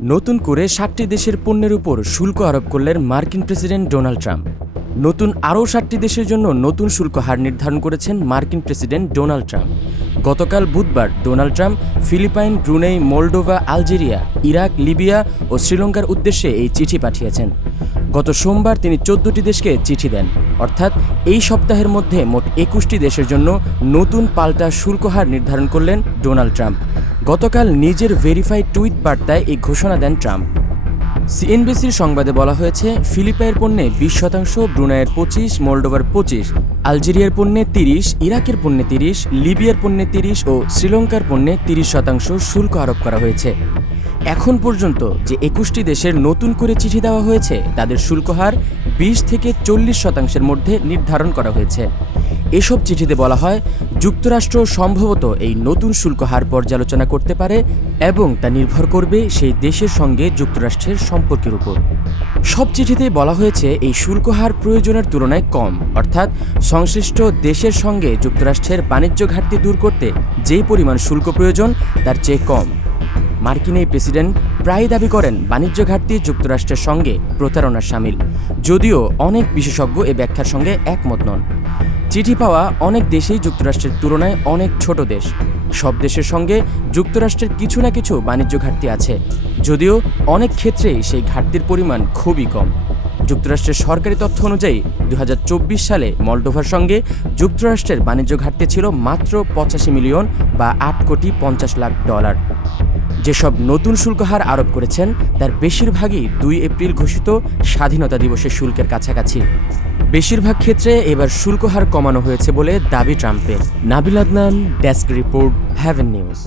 নতুন করে ৭টি দেশের পণ্যের উপর শুল্ক আরোপ করলেন মার্কিন প্রেসিডেন্ট ডোনাল্ড ট্রাম্প। নতুন আরও ৭টি দেশের জন্য নতুন শুল্ক হার নির্ধারণ করেছেন মার্কিন প্রেসিডেন্ট ডোনাল্ড ট্রাম্প। গতকাল বুধবার Donald Trump Philippines, Brunei, Moldova, Algeria, Iraq, Libya ও শ্রীলঙ্কার উদ্দেশ্যে এই চিঠি পাঠিয়েছেন। গত সোমবার তিনি ১৪টি দেশকে চিঠি দেন, অর্থাৎ এই সপ্তাহের মধ্যে মোট ২১টি দেশের জন্য নতুন পাল্টা শুল্ক হার নির্ধারণ করলেন ডোনাল্ড ট্রাম্প। গতকাল নিজের ভেরিফাইড টুইট বার্তায় এই ঘোষণা দেন ট্রাম্প। সিএনবিসির সংবাদে বলা হয়েছে, ফিলিপাইনের পণ্যে ২০%, ব্রুনাইয়ের ২৫%, মলডোভার ২৫%, আলজেরিয়ার পণ্যে ৩০%, ইরাকের পণ্যে ৩০%, লিবিয়ার পণ্যে ৩০% ও শ্রীলঙ্কার পণ্যে ৩০% শুল্ক আরোপ করা হয়েছে। এখন পর্যন্ত যে ২১টি দেশের নতুন করে চিঠি দেওয়া হয়েছে তাদের শুল্ক হার ২০ থেকে ৪০% মধ্যে নির্ধারণ করা হয়েছে। এসব চিঠিতে বলা হয়, যুক্তরাষ্ট্র সম্ভবত এই নতুন শুল্ক হার পর্যালোচনা করতে পারে এবং তা নির্ভর করবে সেই দেশের সঙ্গে যুক্তরাষ্ট্রের সম্পর্কের উপর। সব চিঠিতেই বলা হয়েছে এই শুল্ক হার প্রয়োজনের তুলনায় কম, অর্থাৎ সংশ্লিষ্ট দেশের সঙ্গে যুক্তরাষ্ট্রের বাণিজ্য ঘাটতি দূর করতে যেই পরিমাণ শুল্ক প্রয়োজন তার চেয়ে কম। মার্কিন এই প্রেসিডেন্ট প্রায় দাবি করেন বাণিজ্য ঘাটতি যুক্তরাষ্ট্রের সঙ্গে প্রতারণার শামিল, যদিও অনেক বিশেষজ্ঞ এ ব্যাখ্যার সঙ্গে একমত নন। চিঠি পাওয়া অনেক দেশেই যুক্তরাষ্ট্রের তুলনায় অনেক ছোট দেশ। সব দেশের সঙ্গে যুক্তরাষ্ট্রের কিছু না কিছু বাণিজ্য ঘাটতি আছে, যদিও অনেক ক্ষেত্রেই সেই ঘাটতির পরিমাণ খুবই কম। যুক্তরাষ্ট্রের সরকারি তথ্য অনুযায়ী ২০২৪ সালে মলডোভার সঙ্গে যুক্তরাষ্ট্রের বাণিজ্য ঘাটতি ছিল মাত্র ৮৫ মিলিয়ন বা $৮,৫০,০০,০০০। যেসব নতুন শুল্ক হার আরোপ করেছেন তার বেশিরভাগই ২ এপ্রিল ঘোষিত স্বাধীনতা দিবসের শুল্কের কাছাকাছি। বেশিরভাগ ক্ষেত্রে এবার শুল্ক হার কমানো হয়েছে বলে দাবি ট্রাম্পের। Nabil Adnan, desk report, Haven news.